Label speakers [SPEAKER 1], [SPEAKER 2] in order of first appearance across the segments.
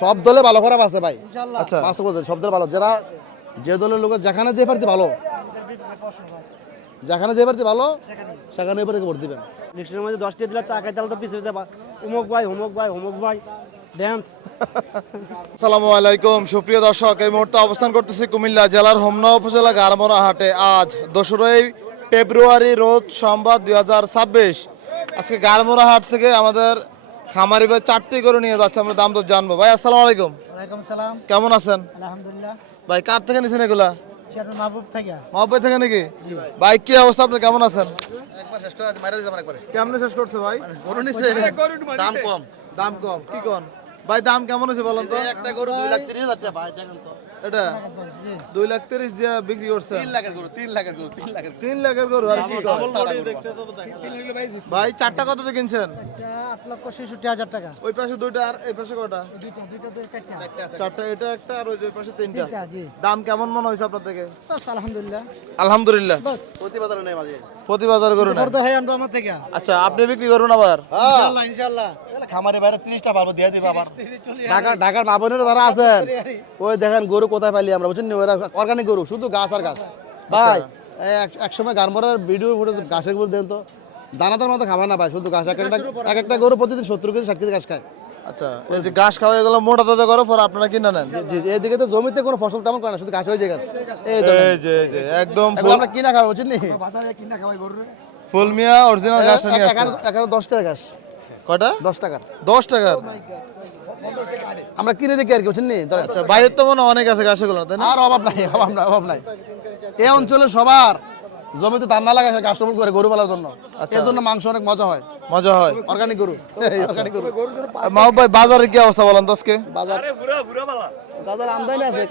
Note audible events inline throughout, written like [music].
[SPEAKER 1] সব দলে ভালো খারাপ আছে ভাই।
[SPEAKER 2] আচ্ছা
[SPEAKER 1] বাস্তব কথা, সব দলে ভালো। যারা যে দলের লোক যেখানে যে প্রার্থী ভালো যেখানে যে প্রার্থী ভালো সেখানে ভোট দিবেন।
[SPEAKER 3] লিস্টের মধ্যে দশটি দিলে চা খাই তাহলে তো পিছিয়ে যাবা। অমুক ভাই অমুক ভাই অমুক ভাই ড্যান্স
[SPEAKER 2] আসসালামু আলাইকুম। সুপ্রিয় দর্শক এই মুহূর্তে অবস্থান করতেছি কুমিল্লা জেলার হোমনা উপজেলা গারমরা হাটে। আজ দোসরাই ফেব্রুয়ারি রোজ সোমবার দুই হাজার ছাব্বিশ। আজকে গারমরা হাট থেকে আমাদের খামারি ভাই চারটি করে নিয়ে যাচ্ছে আমরা দাম তো জানব। ভাই আসসালামু আলাইকুম।
[SPEAKER 3] ওয়ালাইকুম সালাম।
[SPEAKER 2] কেমন আছেন?
[SPEAKER 3] আলহামদুলিল্লাহ।
[SPEAKER 2] ভাই কার থেকে নিছেন এগুলা?
[SPEAKER 3] মাহবুব থেকে।
[SPEAKER 2] মহাব্বাই থেকে নাকি? ভাই। কি অবস্থা আপনি? কেমন আছেন?
[SPEAKER 1] একবার শেষ করে মারা দিতে একবারে
[SPEAKER 2] কেমন শেষ করছে ভাই
[SPEAKER 1] গরু নিছে। দাম কম।
[SPEAKER 2] দাম কম। কি কোন? ভাই দাম কেমন হয়েছে বলেন তো?
[SPEAKER 1] একটা গরু দুই লাখ তিরিশ হাজার টাকা ভাই দেখেন তো।
[SPEAKER 2] এটা? দুই লাখ তিরিশ দিয়ে বিক্রি করছে?
[SPEAKER 1] তিন লাখের গরু তিন লাখের গরু তিন লাখের গরু।
[SPEAKER 2] তিন লাখের গরু আর কি? কয়? ভাই চারটা কত দিয়ে কিনছেন?
[SPEAKER 3] এটা আট লক্ষ ছেষট্টি হাজার টাকা।
[SPEAKER 2] ওই পাশে দুইটা আর এই পাশে কটা?
[SPEAKER 3] দুইটা দুইটা দুই চারটা।
[SPEAKER 2] চারটা এটা একটা আর ওই যে পাশে তিনটা।
[SPEAKER 3] তিনটা জি।
[SPEAKER 2] দাম কেমন মনে হয়েছে আপনার থেকে?
[SPEAKER 3] বাস আলহামদুলিল্লাহ।
[SPEAKER 2] আলহামদুলিল্লাহ।
[SPEAKER 3] বাস।
[SPEAKER 1] প্রতিবাদন নেই মাঝে।
[SPEAKER 2] প্রতি বাজার করুন
[SPEAKER 3] ওর তো হ্যাঁ আনব আমার থেকে।
[SPEAKER 2] আচ্ছা আপনি বিক্রি করুন আবার।
[SPEAKER 1] ইনশাআল্লাহ ইনশাআল্লাহ খামারে বাইরে তিরিশটা পারব দিয়ে দিবা আবার। ঢাকা ঢাকার মা বোনেরা যারা আছেন ওই দেখেন গরু কোথায় পাইলি আমরা বুঝছেন ওরা অর্গানিক গরু শুধু গাছ আর গাছ ভাই এক- সময় গারমরার ভিডিও ফুটেজ গরু দেন তো। দানাদার মতো খাবার না ভাই শুধু ঘাস। এক একটা এক একটা গরু প্রতিদিন সত্তর কেজি ষাট কেজি ঘাস খায়।
[SPEAKER 2] আচ্ছা এই যে ঘাস খাওয়া এগুলো মোটা তাজা করো পর আপনারা কিনে নেন।
[SPEAKER 1] জি এদিকে তো জমিতে কোনো ফসল তেমন করে না শুধু ঘাস হয়ে যায় ঘাস এই
[SPEAKER 2] যে এই যে একদম
[SPEAKER 1] আমরা কিনা খাব বুঝছেন নি?
[SPEAKER 3] বাজারে কিনা খাওয়াই গরু
[SPEAKER 2] ফুল অরিজিনাল ঘাস নিয়ে
[SPEAKER 1] দশ টাকা ঘাস। দশ টাকার।
[SPEAKER 2] দশ টাকার।
[SPEAKER 1] আমরা কিনে দেখি আর কি বুঝছেন নি?
[SPEAKER 2] আচ্ছা বাইরের তো মনে অনেক আছে এগুলো তাই না?
[SPEAKER 1] আর অভাব নাই অভাব নাই অভাব নাই। এই অঞ্চলে সবার জমিতে ধান না লাগায় কাস্টমার করে গরু পালার জন্য। এর জন্য মাংস অনেক মজা হয়।
[SPEAKER 2] মজা হয়।
[SPEAKER 1] অর্গানিক গরু। অর্গানিক গরু।
[SPEAKER 2] মাহবুব ভাই বাজারে কি অবস্থা বলেন তো আজকে?
[SPEAKER 1] বাজার দাদার আমদানি আছে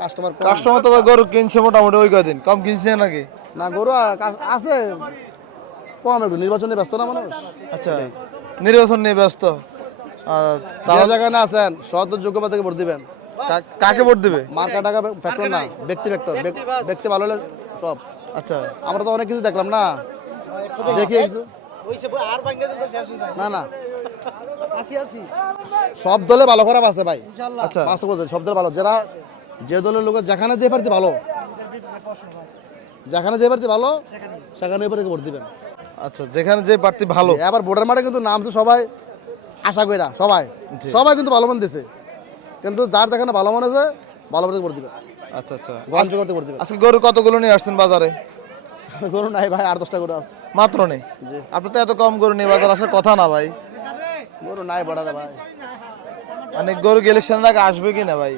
[SPEAKER 1] কাস্টমার
[SPEAKER 2] কাস্টমার তো গরু কিনছে মোটামুটি ওই কদিন। কম কিনছে নাকি?
[SPEAKER 1] না গরু আছে। কম একটু নির্বাচনে ব্যস্ত না মানুষ?
[SPEAKER 2] আচ্ছা নির্বাচন নিয়ে ব্যস্ত। আর
[SPEAKER 1] তারা যেখানে আছেন সৎ যোগ্যতা থেকে ভোট দিবেন।
[SPEAKER 2] কাকে ভোট দিবে?
[SPEAKER 1] মার্কা টাকা ফ্যাক্টর না ব্যক্তি ফ্যাক্টর ব্যক্তি ভালো হলে সব।
[SPEAKER 2] আচ্ছা।
[SPEAKER 1] আমরা তো অনেক কিছু দেখলাম না। দেখি না না। সব দলে ভালো খারাপ আছে ভাই।
[SPEAKER 2] আচ্ছা।
[SPEAKER 1] বাস্তব সব দলে ভালো। যারা যে দলের লোক যেখানে যে প্রার্থী ভালো যেখানে যে প্রার্থী ভালো সেখানে। ভোট দিবেন।
[SPEAKER 2] আচ্ছা যেখানে যে প্রার্থী ভালো।
[SPEAKER 1] এবার ভোটের মাঠে কিন্তু নামছে সবাই আশা কইরা সবাই। সবাই কিন্তু ভালো মন দিছে। কিন্তু যার যেখানে ভালো মনে আছে ভালো প্রার্থী ভোট দিবেন
[SPEAKER 2] আচ্ছা আচ্ছা।
[SPEAKER 1] গ্রহণ করতে ভোট দিবেন
[SPEAKER 2] আজকে গরু কতগুলো নিয়ে আসছেন বাজারে?
[SPEAKER 1] গরু নাই ভাই আট দশটা গরু আছে।
[SPEAKER 2] মাত্র নেই?
[SPEAKER 1] জি।
[SPEAKER 2] আপনি তো এত কম গরু নিয়ে বাজার আসার কথা না ভাই।
[SPEAKER 1] গরু নাই বড়া ভাই।
[SPEAKER 2] অনেক গরু ইলেকশনের আগে আসবে কি না ভাই?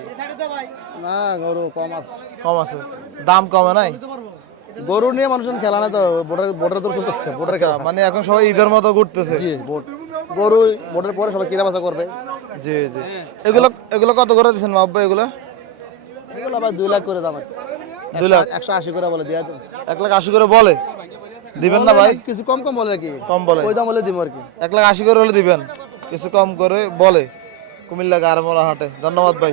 [SPEAKER 1] না গরু কম আছে।
[SPEAKER 2] কম আছে। দাম কমে নাই?
[SPEAKER 1] গরু নিয়ে মানুষজন খেলা না তো ভোটের ভোটের দূর চলতেছে ভোটের খেলা।
[SPEAKER 2] মানে এখন সবাই ঈদের মতো ঘুরতেছে।
[SPEAKER 1] জি গরু ভোটের পরে সবাই কিনা বাসা করবে।
[SPEAKER 2] জি জি। এগুলো এগুলো কত করে দিচ্ছেন মাব্বা এগুলো?
[SPEAKER 1] এগুলো আবার দুই লাখ করে দাম।
[SPEAKER 2] দুই লাখ?
[SPEAKER 1] একশো আশি করে বলে দিয়া।
[SPEAKER 2] এক লাখ আশি করে বলে? দিবেন না ভাই?
[SPEAKER 1] কিছু কম কম বলে কি?
[SPEAKER 2] কম বলে।
[SPEAKER 1] ওই দাম বলে দিব আর কি।
[SPEAKER 2] এক লাখ আশি করে হলে দিবেন। কিছু কম করে বলে। কুমিল্লা গারমোড়া হাটে। ধন্যবাদ ভাই।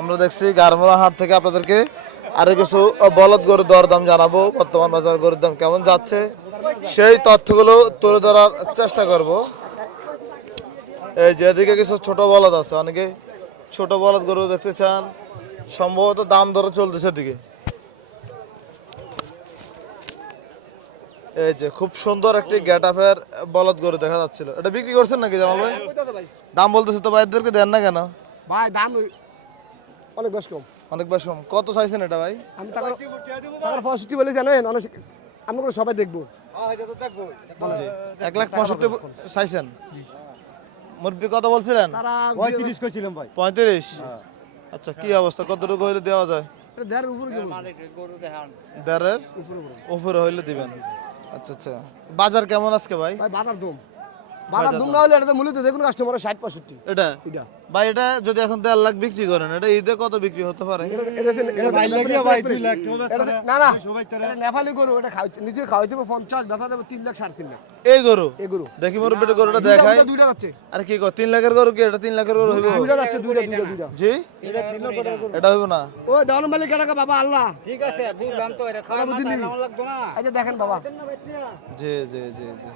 [SPEAKER 2] আমরা দেখছি গারমোড়া হাট থেকে আপনাদেরকে আরও কিছু বলদ গরুর দরদাম জানাব। বর্তমান বাজার গরুর দাম কেমন যাচ্ছে সেই তথ্যগুলো তুলে ধরার চেষ্টা করব। এই যেদিকে কিছু ছোট বলদ আছে অনেকে ছোট বলদ গরু দেখতে চান সম্ভবত দাম দরে চলতেছে দিকে এই যে খুব সুন্দর একটি গেট আপের বলদ গরু দেখা যাচ্ছিল। এটা বিক্রি করছেন নাকি জামাল ভাই। দাম বলতেছে তো ভাইদেরকে দেন না কেন?
[SPEAKER 3] ভাই দাম অনেক বেশ কম।
[SPEAKER 2] অনেক বেশ কম। কত চাইছেন এটা ভাই?
[SPEAKER 3] আমি টাকা টাকার পঁয়ষট্টি বলে জানেন অনেক আমরা করে সবাই দেখব।
[SPEAKER 2] এক লাখ পঁয়ষট্টি চাইছেন। মুরব্বী কত বলছিলেন?
[SPEAKER 3] তারা পঁয়ত্রিশ করেছিলাম ভাই।
[SPEAKER 2] পঁয়ত্রিশ? আচ্ছা কি অবস্থা? কতটুকু হইলে দেওয়া যায়?
[SPEAKER 3] উপরে
[SPEAKER 2] দেড়ের? উপরে হইলে দিবেন। আচ্ছা আচ্ছা। বাজার কেমন আজকে ভাই?
[SPEAKER 3] ভাই বাজার দম। বাজার দম। হলে এটা মূলত দেখুন কাস্টমার ষাট পঁয়ষট্টি।
[SPEAKER 2] এটা?
[SPEAKER 3] এটা।
[SPEAKER 2] ভাই এটা যদি এখন দেড় লাখ বিক্রি করেন এটা ঈদে কত বিক্রি হতে পারে?
[SPEAKER 3] না না। নেপালি গরু এটা খাওয়াই- নিজে খাওয়াই দেবো পঞ্চাশ ব্যথা দেবো তিন লাখ সাড়ে তিন লাখ।
[SPEAKER 2] এই গরু?
[SPEAKER 3] এই গরু।
[SPEAKER 2] দেখি মোর পেটে গরুটা দেখাই
[SPEAKER 3] দুইটা যাচ্ছে।
[SPEAKER 2] আরে কি কর তিন লাখের গরু কি এটা? তিন লাখের গরু হইব?
[SPEAKER 3] দুইটা যাচ্ছে দুইটা দুইটা দুইটা।
[SPEAKER 2] জি?
[SPEAKER 3] এটা তিন লাখ গরু।
[SPEAKER 2] এটা হইব না?
[SPEAKER 3] ওই ডাউন মালিক টাকা বাবা আল্লাহ।
[SPEAKER 4] ঠিক আছে বুঝলাম তো এটা খাওয়া লাগবে না।
[SPEAKER 3] আচ্ছা দেখেন বাবা।
[SPEAKER 2] জি জি জি জি।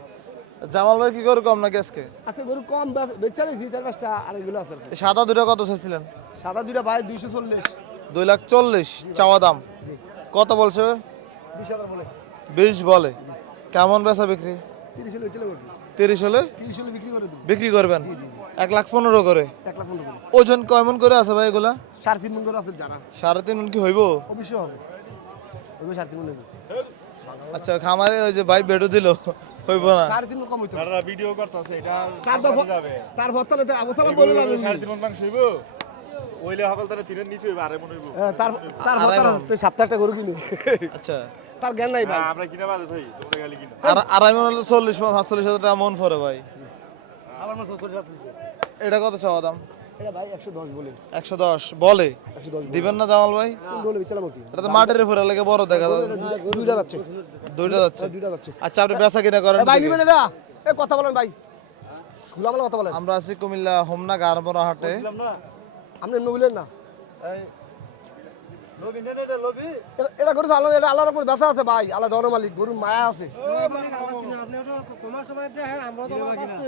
[SPEAKER 2] জামাল ভাই কি করে কম নাকি আজকে?
[SPEAKER 3] আজকে গরু কম বেচা নিয়েছি চার পাঁচটা আর এগুলো আছে
[SPEAKER 2] সাদা দুটো কত চাইছিলেন?
[SPEAKER 3] সাদা দুইটা ভাই দুইশো চল্লিশ।
[SPEAKER 2] দুই লাখ চল্লিশ চাওয়া দাম। কত বলছে
[SPEAKER 3] বিশ বলে।
[SPEAKER 2] কেমন বেচা বিক্রি?
[SPEAKER 3] তিরিশ হলে চলে
[SPEAKER 2] তিরিশ হলে?
[SPEAKER 3] তিরিশ হলে বিক্রি করে
[SPEAKER 2] বিক্রি করবেন? এক লাখ পনেরো করে। ওজন কেমন করে আছে ভাই এগুলা?
[SPEAKER 3] সাড়ে তিন মন করে আছে জানা
[SPEAKER 2] সাড়ে তিন মণ কি হইব?
[SPEAKER 3] অবশ্যই হবে। সাড়ে তিন মন
[SPEAKER 2] আচ্ছা খামারে ওই যে ভাই বেডও দিল। হইব না।
[SPEAKER 3] সাড়ে তিন কম হইতো
[SPEAKER 4] তারা ভিডিও করতেছে এটা
[SPEAKER 3] তার
[SPEAKER 4] যাবে।
[SPEAKER 3] তার তো অবস্থা বললাম
[SPEAKER 4] সাড়ে তিন মন মাংস হইব। ওইলে সকল তারা তিনের নিচে হইব আরে মনে হইব।
[SPEAKER 3] তার তার সপ্তাহটা গরু কিনবি
[SPEAKER 2] আচ্ছা।
[SPEAKER 3] তার জ্ঞান নাই ভাই।
[SPEAKER 4] হ্যাঁ, আমরা কিনা বাজে থাই তোমরা খালি কিনা।
[SPEAKER 2] আর আড়াই মন হলে চল্লিশ পাঁচচল্লিশ হাজার টাকা মন পড়ে ভাই।
[SPEAKER 3] আমার মনে হচ্ছে
[SPEAKER 2] এটা কত চাওয়া দাম
[SPEAKER 3] এটা ভাই একশো দশ বলে।
[SPEAKER 2] একশো দশ। বলে?
[SPEAKER 3] একশো দশ
[SPEAKER 2] দিবেন না জামাল ভাই?
[SPEAKER 3] বলে বিচালাম কি?
[SPEAKER 2] এটা তো মাঠের উপরে লেগে বড় দেখা যায়।
[SPEAKER 3] দুইটা যাচ্ছে।
[SPEAKER 2] দুইটা যাচ্ছে।
[SPEAKER 3] দুইটা যাচ্ছে।
[SPEAKER 2] আচ্ছা আপনি বেচা কিনা করেন
[SPEAKER 3] ভাই নিবেন এটা এ কথা বলেন ভাই। শুনলাম কথা বলেন।
[SPEAKER 2] আমরা আছি কুমিল্লা হোমনা গারমরা হাটে।
[SPEAKER 3] আপনি নবিলেন না? এটা- এটা গরু এটা আল্লাহর রকম ব্যথা আছে ভাই। আল্লাহ মালিক গরুর মায়া আছে।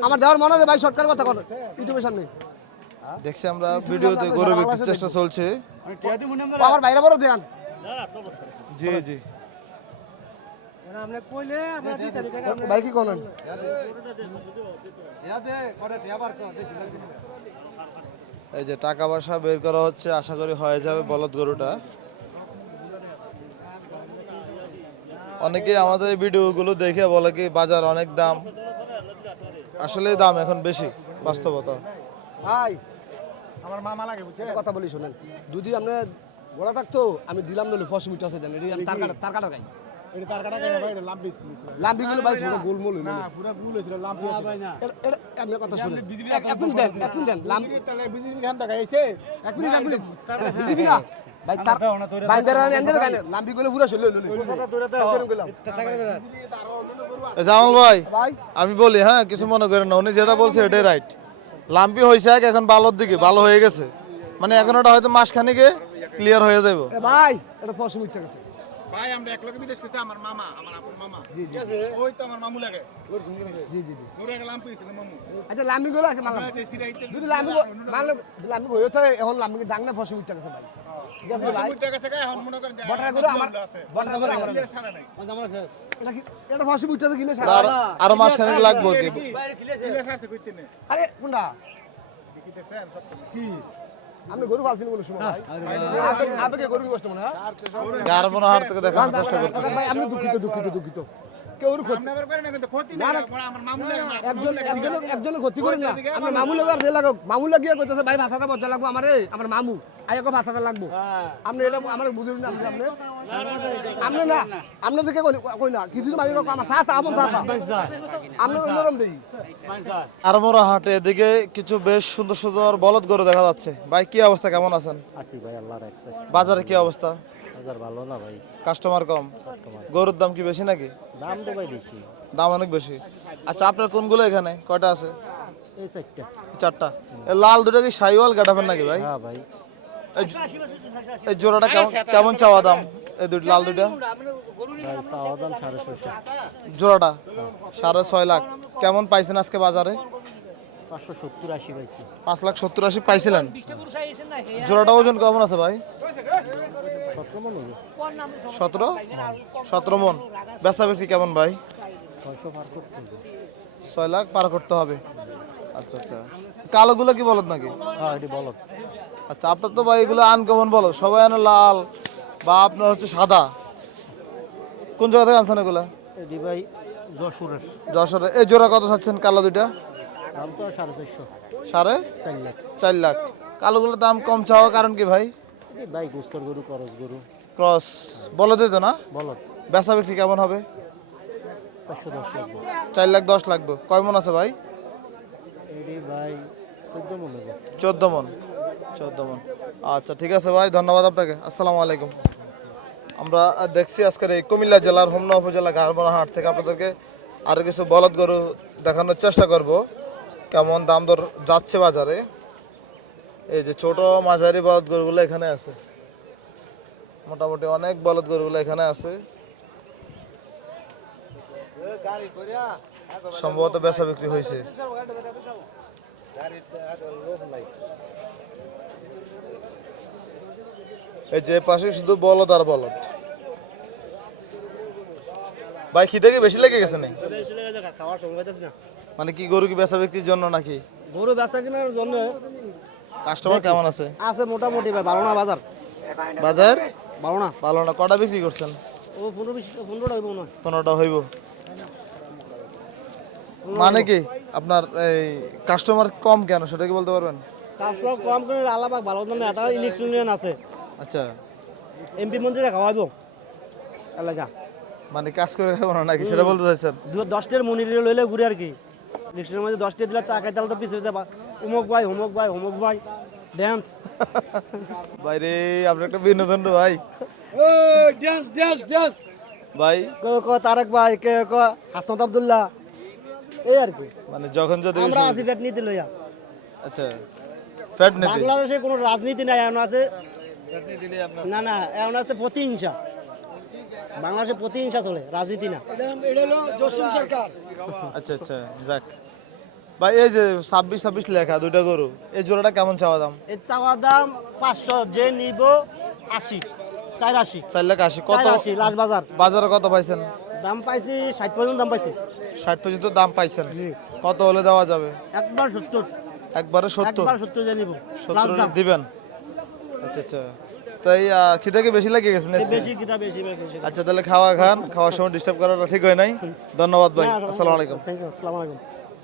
[SPEAKER 3] আমার দেওয়ার মনে আছে ভাই সরকার কথা কর ইউটিউবের সামনে।
[SPEAKER 2] দেখছি আমরা ভিডিওতে গরু চেষ্টা চলছে।
[SPEAKER 3] আমার। বাইরে বড় দেন।
[SPEAKER 2] জি জি।
[SPEAKER 3] ভাই কি করেন?
[SPEAKER 2] এই যে টাকা পয়সা বের করা হচ্ছে আশা করি হয়ে যাবে বলদ গরুটা। অনেকে আমাদের ভিডিওগুলো দেখে বলে কি বাজার অনেক দাম। আসলে দাম এখন বেশি বাস্তবতা।
[SPEAKER 3] ভাই আমার মামা লাগে বুঝছে কথা বলি শোনেন যদি আপনি গোড়া থাকতো আমি দিলাম নলে ফস মিটার আছে দেন তার কাটা তার কাটা গাই
[SPEAKER 5] এটা তার কাটা কেন ভাই এটা লাম্পি ছিল
[SPEAKER 3] লাম্বি গুলো ভাই পুরো গোলমোল হইল
[SPEAKER 5] না পুরো গুল হয়েছিল লাম্পি
[SPEAKER 3] এটা এটা আপনি কথা শুনেন এক এক মিনিট দেন এক মিনিট দেন লাম
[SPEAKER 5] তাহলে বিজেপি খান টাকা এসে
[SPEAKER 3] এক মিনিট এক মিনিট দিবি না ভাই তার ভাই দেন আমি এন্ডারগুলো পুরো চলে লইলো
[SPEAKER 2] জামাল ভাই
[SPEAKER 3] ভাই
[SPEAKER 2] আমি বলি হ্যাঁ কিছু মনে করেন না উনি যেটা বলছে এটাই রাইট লাম্পি হয়েছে এক এখন ভালোর দিকে ভালো হয়ে গেছে মানে এখন ওটা হয়তো মাসখানিকে ক্লিয়ার হয়ে যাবে
[SPEAKER 3] ভাই এটা ফস মিটার আছে
[SPEAKER 5] ভাই আমরা এক লগে বিদেশ করতে আমার মামা আমার আপন মামা।
[SPEAKER 3] জি জি
[SPEAKER 5] ওই তো আমার মামু লাগে। ওর সঙ্গে
[SPEAKER 3] জি জি জি।
[SPEAKER 5] ওর একটা লাম্পি ছিল মামু।
[SPEAKER 3] আচ্ছা লাম্বি গুলো আছে মানলাম যদি লাম্বি হয়ে তো এখন ডাং না ফস ভাই। ঠিক আছে ভাই?
[SPEAKER 5] টাকা থেকে এখন মনে করেন
[SPEAKER 3] বটার করে আমার বটার করে আমার
[SPEAKER 5] সারা নাই।
[SPEAKER 3] এটা কি এটা ফস মিটার কিনে সারা
[SPEAKER 2] আর আরও মাসখানিক লাগবে আর কি
[SPEAKER 5] ক্লিয়ার সারতে কইতে নে।
[SPEAKER 3] আরে কোনটা?
[SPEAKER 5] দেখি দেখছেন
[SPEAKER 3] কি? আপনি গরু পালছেন বলে সময় ভাই আবেগে- গরু কষ্ট মনে হয়
[SPEAKER 2] গারমোনা হাট থেকে দেখানোর চেষ্টা করতেছি
[SPEAKER 3] ভাই আমি দুঃখিত দুঃখিত দুঃখিত কেউ ক্ষতি?
[SPEAKER 5] কিন্তু ক্ষতি না আমার মামু
[SPEAKER 3] করে না। আমার মামু লাগে আর দে লাগো মামু লাগিয়ে কইতেছে ভাই ভাষাটা বদলা লাগবো আমারে আমার মামু। ভাষাটা লাগবো। আপনি এটা আমার বুঝুন না আপনি আপনি আপনি না আপনি দেখে কই না কিছু তো মালিক আমার সাসা আমন সাসা আপনি অন্যরকম দেই
[SPEAKER 2] আরমোরা হাটে এদিকে কিছু বেশ সুন্দর সুন্দর বলদ গরু দেখা যাচ্ছে। ভাই কি অবস্থা? কেমন আছেন?
[SPEAKER 6] আছি ভাই আল্লাহ রাখছে
[SPEAKER 2] বাজারে কি অবস্থা?
[SPEAKER 6] বাজার ভালো না ভাই?
[SPEAKER 2] কাস্টমার কম। গরুর দাম কি বেশি নাকি?
[SPEAKER 6] দাম তো ভাই বেশি।
[SPEAKER 2] দাম অনেক বেশি। আচ্ছা আপনার কোনগুলো এখানে? কয়টা আছে?
[SPEAKER 6] এই চারটা।
[SPEAKER 2] চারটা। লাল দুটো কি সাইওয়াল কাটাবেন নাকি ভাই?
[SPEAKER 6] হ্যাঁ ভাই।
[SPEAKER 2] এই জোড়াটা কেমন কেমন চাওয়া দাম? এই দুটো লাল দুইটা
[SPEAKER 6] ভাই চাওয়া দাম সাড়ে ছয়শো
[SPEAKER 2] জোড়াটা? সাড়ে ছয় লাখ। কেমন পাইছেন আজকে বাজারে? পাঁচ লাখ সত্তর আশি পাইছিলেন। জোড়াটা ওজন কেমন আছে ভাই?
[SPEAKER 6] সতেরো?
[SPEAKER 2] সতেরো মন। বেচা বিক্রি কেমন ভাই? ছয় লাখ পার করতে হবে। আচ্ছা আচ্ছা। কালোগুলো কি বলত নাকি?
[SPEAKER 6] হ্যাঁ
[SPEAKER 2] আচ্ছা আপনার তো ভাই এগুলো আনকমন বলো সবাই আনে লাল বা আপনার হচ্ছে সাদা। কোন জায়গা থেকে আনছেন এগুলা?
[SPEAKER 6] ভাই যশোরের।
[SPEAKER 2] যশোরে এই জোড়া কত চাচ্ছেন কালো দুইটা?
[SPEAKER 6] সাড়ে? চার লাখ।
[SPEAKER 2] চার লাখ। কালোগুলোর দাম কম চাওয়ার কারণ কি ভাই?
[SPEAKER 6] ভাই গোস্তর গরু করস গরু।
[SPEAKER 2] ক্রস। বলে দিত না?
[SPEAKER 6] বলো
[SPEAKER 2] বেচা বিক্রি কেমন হবে?
[SPEAKER 6] চারশো দশ লাগবে
[SPEAKER 2] চার লাখ দশ লাগবে কয় মন আছে ভাই?
[SPEAKER 6] ভাই চোদ্দ মন
[SPEAKER 2] চোদ্দ মন। চোদ্দ মন। আচ্ছা ঠিক আছে ভাই ধন্যবাদ আপনাকে। আসসালামু আলাইকুম। আমরা দেখছি আজকের এই কুমিল্লা জেলার হোমনা উপজেলা গারবনা হাট থেকে আপনাদেরকে আরও কিছু বলদ গরু দেখানোর চেষ্টা করব। কেমন দাম দর যাচ্ছে বাজারে? এই যে ছোট মাঝারি বলদ গরুগুলো এখানে আছে। মোটামুটি অনেক বলদ গরুগুলো এখানে আছে। সম্ভবত বেচা বিক্রি হয়েছে। এই যে পাশে শুধু বলদ আর বলদ। ভাই, খিদে কি বেশি লেগে গেছে মানে কি গরু কি বেচা বিক্রির জন্য নাকি?
[SPEAKER 6] গরু বেচা কেনার জন্য
[SPEAKER 2] কাস্টমার কেমন আছে?
[SPEAKER 6] আছে মোটামুটি ভাই বারো না বাজার?
[SPEAKER 2] বাজার?
[SPEAKER 6] বারো না।
[SPEAKER 2] ভালো না। কটা বিক্রি করছেন?
[SPEAKER 6] ও পনেরো বিশ পনেরোটা হইব না
[SPEAKER 2] পনেরোটা হইব। মানে কি আপনার এই কাস্টমার কম কেন সেটা কি বলতে পারবেন?
[SPEAKER 6] কাস্টমার কম করে আলাপাক ভালো না এটা ইলেকশন আছে।
[SPEAKER 2] আচ্ছা।
[SPEAKER 6] এমপি মন্ত্রীরা খাওয়াইব। এলাকা
[SPEAKER 2] মানে কাজ করে খাব না নাকি সেটা বলতে চাইছেন?
[SPEAKER 6] দশটার মনিরে লইলে ঘুরে আর কি। ইলেকশনের মধ্যে দশটা দিলে চা খাইতে তো পিছিয়ে যাবা। অমুক ভাই অমুক ভাই অমুক ভাই ড্যান্স
[SPEAKER 2] বাইরে [laughs] আপনার একটা বিনোদন রে ভাই।
[SPEAKER 6] ড্যান্স ড্যান্স ড্যান্স
[SPEAKER 2] ভাই।
[SPEAKER 6] কেউ ক তারেক ভাই কেউ ক হাসনাত আব্দুল্লাহ। এই আর কি।
[SPEAKER 2] মানে যখন যদি
[SPEAKER 6] আমরা আছি ফ্যাট নীতি লইয়া।
[SPEAKER 2] আচ্ছা ফ্যাট নীতি
[SPEAKER 6] বাংলাদেশে কোনো রাজনীতি নাই এখন আছে না না এখন আছে প্রতিহিংসা। বাংলাদেশে প্রতিহিংসা চলে রাজনীতি না।
[SPEAKER 2] আচ্ছা আচ্ছা যাক। ভাই এই যে ছাব্বিশ ছাব্বিশ লেখা দুইটা গরু এই জোড়াটা কেমন চাওয়া দাম?
[SPEAKER 6] এর চাওয়া দাম পাঁচশো যে নিব আশি চার আশি।
[SPEAKER 2] চার লাখ আশি কত?
[SPEAKER 6] আশি লাস্ট বাজার।
[SPEAKER 2] বাজারে কত পাইছেন?
[SPEAKER 6] দাম পাইছি ষাট পর্যন্ত দাম পাইছি।
[SPEAKER 2] ষাট পর্যন্ত দাম পাইছেন। কত হলে দেওয়া যাবে?
[SPEAKER 6] একবার সত্তর।
[SPEAKER 2] একবারে সত্তর?
[SPEAKER 6] সত্তর যে নিব
[SPEAKER 2] সত্তর দিবেন? আচ্ছা আচ্ছা। তাই খিদে কি বেশি লেগে গেছে আচ্ছা তাহলে খাওয়া খান খাওয়ার সময় ডিস্টার্ব করাটা ঠিক হয় নাই। ধন্যবাদ ভাই আসসালামু আলাইকুম।
[SPEAKER 6] আসসালামু আলাইকুম।